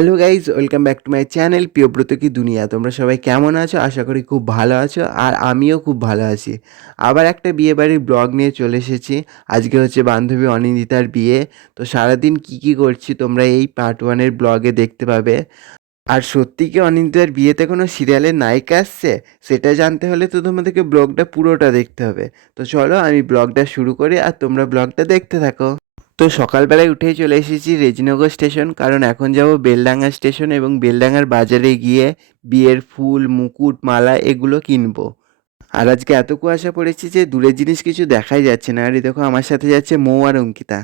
Hello guys, welcome back to my channel Priyabrata কি দুনিয়া। তোমরা সবাই কেমন আছো? আশা করি খুব ভালো আছো, আর আমিও খুব ভালো আছি। আবার একটা বিয়েবাড়ির ব্লগ নিয়ে চলে এসেছি। আজকে হচ্ছে বান্ধবী অনিন্দিতার বিয়ে। তো সারাদিন কি করছি তোমরা এই পার্ট ওয়ানের ব্লগে দেখতে পাবে। আর সত্যি কি অনিন্দিতার বিয়েতে কোনো সিরিয়ালের নায়িকা আসছে? সেটা জানতে হলে তো তোমাদেরকে ব্লগটা পুরোটা দেখতে হবে। তো চলো আমি ব্লগটা শুরু করি আর তোমরা ব্লগটা দেখতে থাকো। তো সকালবেলায় উঠেই চলে এসেছি রেজিনগর স্টেশন, কারণ এখন যাব বেলডাঙ্গা স্টেশন এবং বেলডাঙ্গার বাজারে গিয়ে বিয়ের ফুল, মুকুট, মালা এগুলো কিনবো। আর আজকে এত কুয়াশা পড়েছে যে দূরের জিনিস কিছু দেখাই যাচ্ছে না। আর এই দেখো আমার সাথে যাচ্ছে মৌ আর অঙ্কিতা।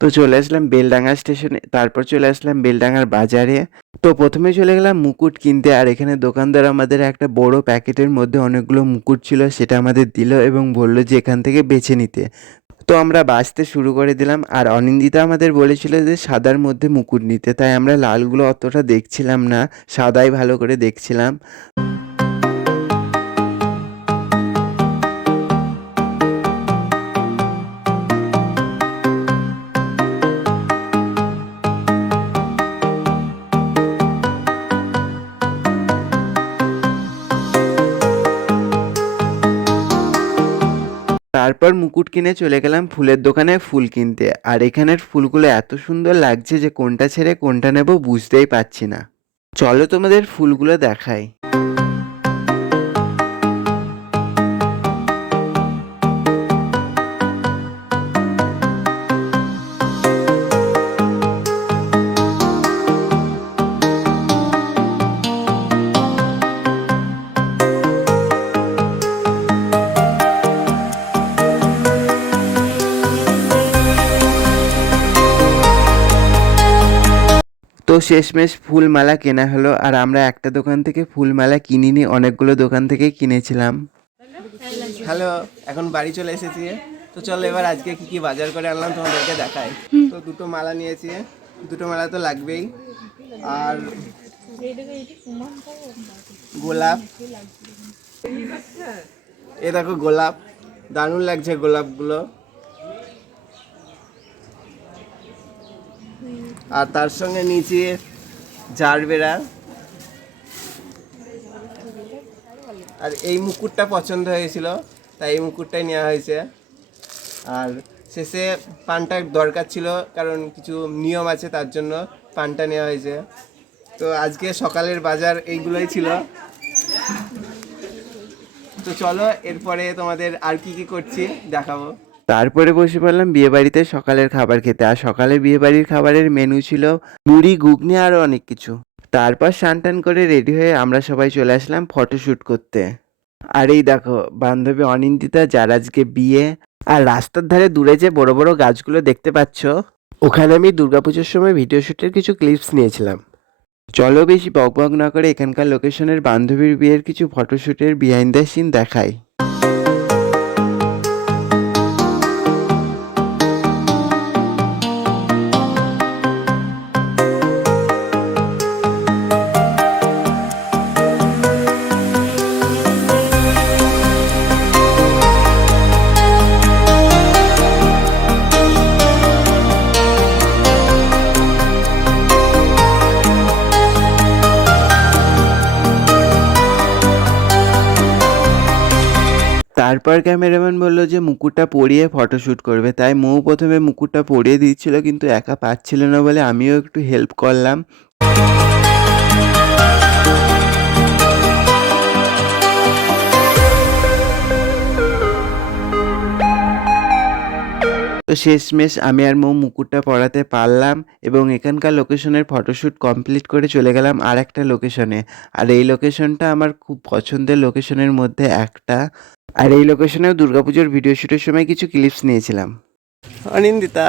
তো চলে আসলাম বেলডাঙ্গা স্টেশনে, তারপর চলে আসলাম বেলডাঙ্গার বাজারে। তো প্রথমে চলে গেলাম মুকুট কিনতে, আর এখানে দোকানদার আমাদের একটা বড় প্যাকেটের মধ্যে অনেকগুলো মুকুট ছিল, সেটা আমাদের দিল এবং বলল যে এখান থেকে বেছে নিতে। তো আমরা বাছতে শুরু করে দিলাম, আর অনিন্দিতা আমাদের বলেছিল যে সাদার মধ্যে মুকুট নিতে, তাই আমরা লালগুলো অতটা দেখছিলাম না, সাদাই ভালো করে দেখছিলাম। তারপর মুকুট কিনে চলে গেলাম ফুলের দোকানে ফুল কিনতে, আর এখানের ফুলগুলো এত সুন্দর লাগছে যে কোনটা ছেড়ে কোনটা নেব বুঝতেই পারছি না। চলো তোমাদের ফুলগুলো দেখাই। তো শেষমেশ ফুলমালা কেনা হলো, আর আমরা একটা দোকান থেকে ফুলমালা কিনিনি, অনেকগুলো দোকান থেকে কিনেছিলাম। হ্যালো, এখন বাড়ি চলে এসেছি। তো চলো এবার আজকে কি বাজার করে আনলাম তোমাদেরকে দেখাই। তো দুটো মালা নিয়েছি, দুটো মালা তো লাগবেই। আর গোলাপ, এ দেখো গোলাপ, দারুণ লাগছে গোলাপগুলো। আর তার সঙ্গে নিচে জারবেরা। আর এই মুকুটটা পছন্দ হয়েছিল, তাই এই মুকুটটাই নেওয়া হয়েছে। আর শেষে পানটার দরকার ছিল, কারণ কিছু নিয়ম আছে, তার জন্য পানটা নেওয়া হয়েছে। তো আজকে সকালের বাজার এইগুলোই ছিল। তো চলো এরপরে তোমাদের আর কি করছি দেখাবো। তারপরে বসে পড়লাম বিয়ে বাড়িতে সকালের খাবার খেতে, আর সকালে বিয়ে বাড়ির খাবারের মেনু ছিল মুড়ি, ঘুগনি আরও অনেক কিছু। তারপর স্নান টান করে রেডি হয়ে আমরা সবাই চলে আসলাম ফটোশ্যুট করতে। আর এই দেখো বান্ধবী অনিন্দিতা, যার আজকে বিয়ে। আর রাস্তার ধারে দূরে যে বড় বড় গাছগুলো দেখতে পাচ্ছ, ওখানে আমি দুর্গাপুজোর সময় ভিডিও শ্যুটের কিছু ক্লিপস নিয়েছিলাম। চলো বেশি বকবক না করে এখানকার লোকেশনের বান্ধবীর বিয়ের কিছু ফটোশ্যুটের বিহাইন্ড দ্য সিন দেখাই। তারপর ক্যামেরাম্যান বললো যে মুকুটটা পরিয়ে ফটোশ্যুট করবে, তাই মৌ প্রথমে মুকুটটা পরিয়ে দিচ্ছিল, কিন্তু একা পাচ্ছিল না বলে আমিও একটু হেল্প করলাম। তো শেষমেশ আমি আর মৌ মুকুটটা পরাতে পারলাম, এবং এখানকার লোকেশনের ফটোশ্যুট কমপ্লিট করে চলে গেলাম আর একটা লোকেশনে। আর এই লোকেশনটা আমার খুব পছন্দের লোকেশনের মধ্যে একটা। আর এই লোকেশনেও দুর্গাপুজোর ভিডিও শ্যুটের সময় কিছু ক্লিপস নিয়েছিলাম। অনিন্দিতা,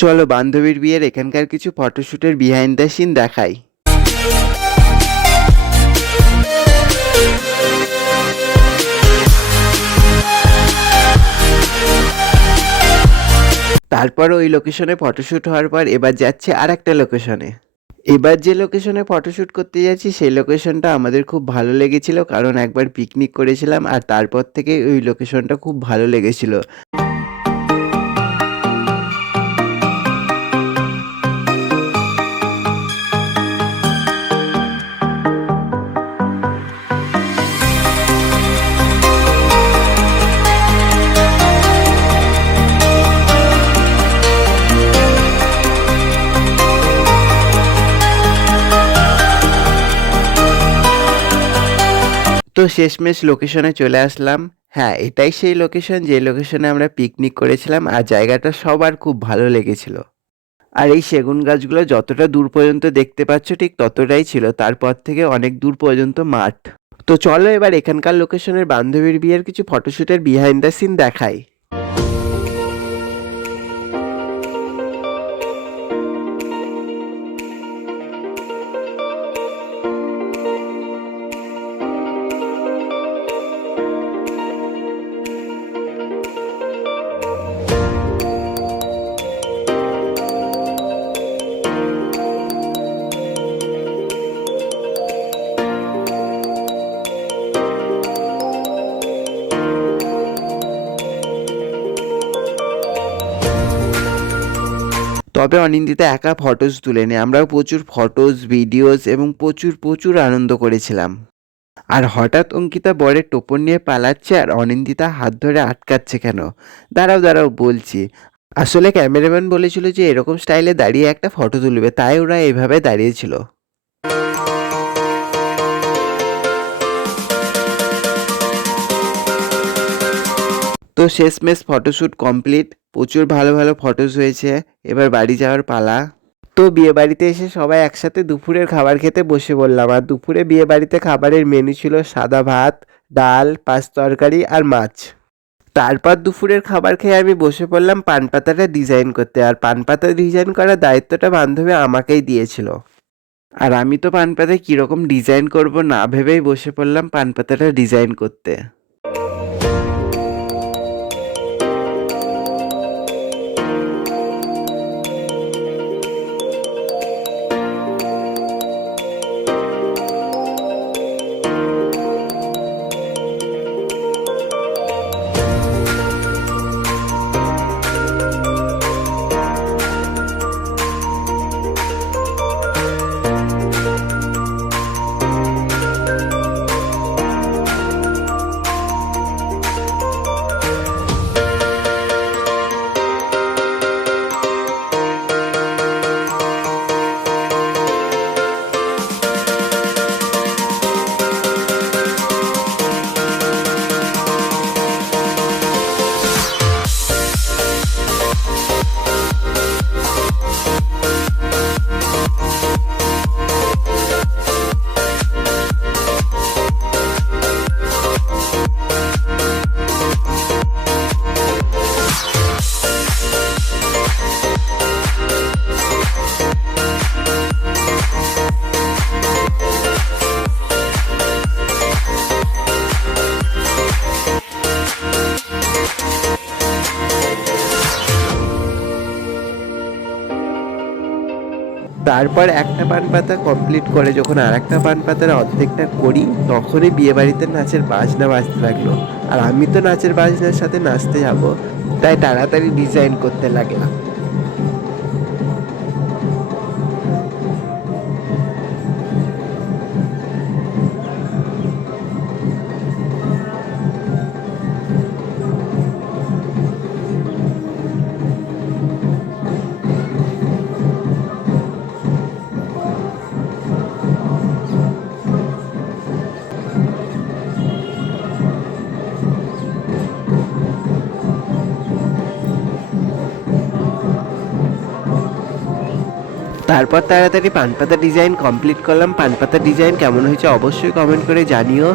চলো বান্ধবীর বিয়ের এখানকার কিছু ফটোশ্যুটের বিহাইন্ড দ্য সিন দেখাই। তারপর ওই লোকেশনে ফটোশ্যুট হওয়ার পর এবার যাচ্ছে আর একটা লোকেশনে। এবার যে লোকেশনে ফটোশ্যুট করতে যাচ্ছি সেই লোকেশনটা আমাদের খুব ভালো লেগেছিল, কারণ একবার পিকনিক করেছিলাম, আর তারপর থেকে ওই লোকেশনটা খুব ভালো লেগেছিল। তো শেষমেশ লোকেশনে চলে আসলাম। হ্যাঁ, এটাই সেই লোকেশন যে লোকেশনে আমরা পিকনিক করেছিলাম, আর জায়গাটা সবার খুব ভালো লেগেছিল। আর এই সেগুন গাছগুলো যতটা দূর পর্যন্ত দেখতে পাচ্ছ ঠিক ততটাই ছিল, তারপর থেকে অনেক দূর পর্যন্ত মাঠ। তো চলো এবার এখানকার লোকেশনের বান্ধবীর বিয়ের কিছু ফটোশুটের বিহাইন্ড দ্য সিন দেখাই। তবে অনিন্দিতা একা ফটোজ তুলেনি, আমরাও প্রচুর ফটোজ, ভিডিওস এবং প্রচুর প্রচুর আনন্দ করেছিলাম। আর হঠাৎ অঙ্কিতা বরের টোপর নিয়ে পালাচ্ছে আর অনিন্দিতা হাত ধরে আটকাচ্ছে কেন? দাঁড়াও দাঁড়াও বলছি। আসলে ক্যামেরাম্যান বলেছিল যে এরকম স্টাইলে দাঁড়িয়ে একটা ফটো তুলবে, তাই ওরা এভাবে দাঁড়িয়েছিল। তো শেষমেশ ফটোশ্যুট কমপ্লিট, প্রচুর ভালো ভালো ফটোস হয়েছে। এবার বাড়ি যাওয়ার পালা। তো বিয়ে বাড়িতে এসে সবাই একসাথে দুপুরের খাবার খেতে বসে পড়লাম। আর দুপুরে বিয়ে বাড়িতে খাবারের মেনু ছিল সাদা ভাত, ডাল, পাঁচ তরকারি আর মাছ। তারপর দুপুরের খাবার খেয়ে আমি বসে পড়লাম পান পাতাটা ডিজাইন করতে। আর পান পাতা ডিজাইন করার দায়িত্বটা বান্ধবী আমাকেই দিয়েছিল। আর আমি তো পান পাতায় কীরকম ডিজাইন করব না ভেবেই বসে পড়লাম পান পাতাটা ডিজাইন করতে। তারপর একটা পান পাতা কমপ্লিট করে যখন আর একটা পান পাতার অর্ধেকটা করি, তখনই বিয়েবাড়িতে নাচের বাজনা বাজতে লাগলো। আর আমি তো নাচের বাজনার সাথে নাচতে যাব, তাই তাড়াতাড়ি ডিজাইন করতে লাগলাম। তারপর তাড়াতাড়ি পানপাতা ডিজাইন কমপ্লিট করলাম। পানপাতা ডিজাইন কেমন হয়েছে অবশ্যই কমেন্ট করে জানিও।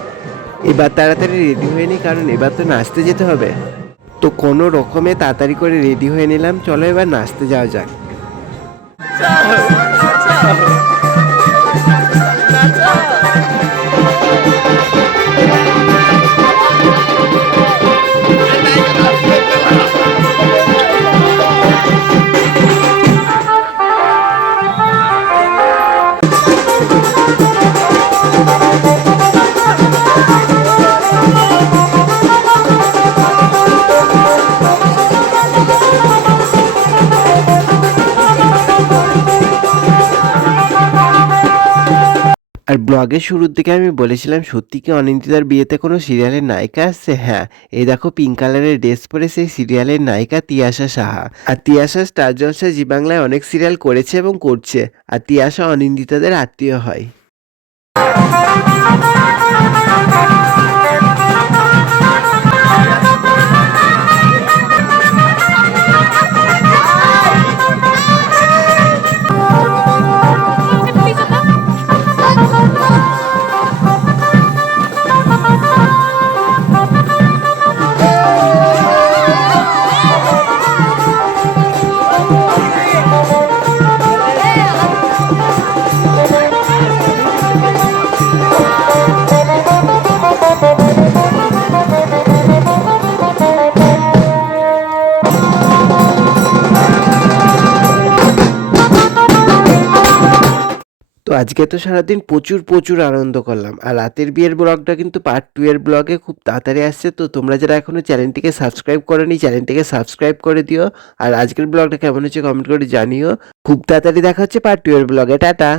এবার তাড়াতাড়ি রেডি হয়ে নিই, কারণ এবার তো নাচতে যেতে হবে। তো কোনো রকমে তাড়াতাড়ি করে রেডি হয়ে নিলাম। চলো এবার নাচতে যাওয়া যাক। আর ব্লগের শুরুর দিকে আমি বলেছিলাম সত্যি কি অনিন্দিতার বিয়েতে কোনো সিরিয়ালের নায়িকা আসছে? হ্যাঁ, এই দেখো পিঙ্ক কালারের ড্রেস পরে সেই সিরিয়ালের নায়িকা তিয়াশা সাহা। আর তিয়াশা স্টার জলসা জি বাংলায় অনেক সিরিয়াল করেছে এবং করছে। আর তিয়াশা অনিন্দিতাদের আত্মীয় হয়। তো আজকে তো সারাদিন প্রচুর আনন্দ করলাম। আর রাতের বিয়ের ব্লগটা কিন্তু পার্ট 2 এর ব্লগে খুব তাড়াতাড়ি আসছে। তো তোমরা যারা এখনো চ্যানেলটিকে সাবস্ক্রাইব করোনি চ্যানেলটিকে সাবস্ক্রাইব করে দিও। আর আজকের ব্লগটা কেমন হয়েছে কমেন্ট করে জানিও। খুব তাড়াতাড়ি দেখা হচ্ছে পার্ট 2 এর ব্লগে। টাটা।